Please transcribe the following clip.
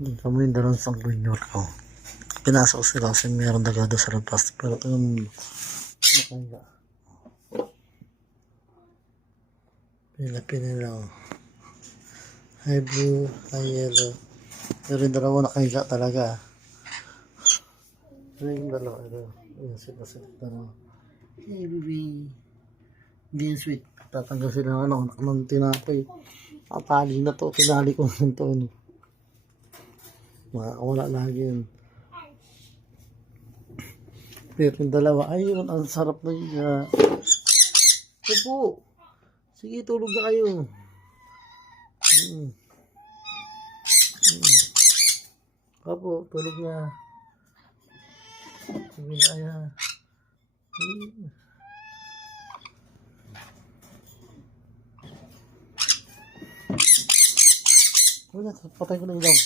Kami yung dalawang sang junior ko. Pinasok sila kasi meron dagado sa labas. Pero yung makahiga. Pinapinin lang. High blue, high yellow. Pero yung dalawa nakahiga talaga. Ano yung dalawa? Ayan sila dalawa. Hey baby. Hindi sweet. Tatanggal sila ng tinapay. Tali na to. Tinali ko na to. Wala lagi yun. Pero yung dalawa, ayun, ang sarap na yun. Opo. Sige, tulog na kayo. Opo, tulog na. Sige na kaya. Wala, patay ko na ilaw.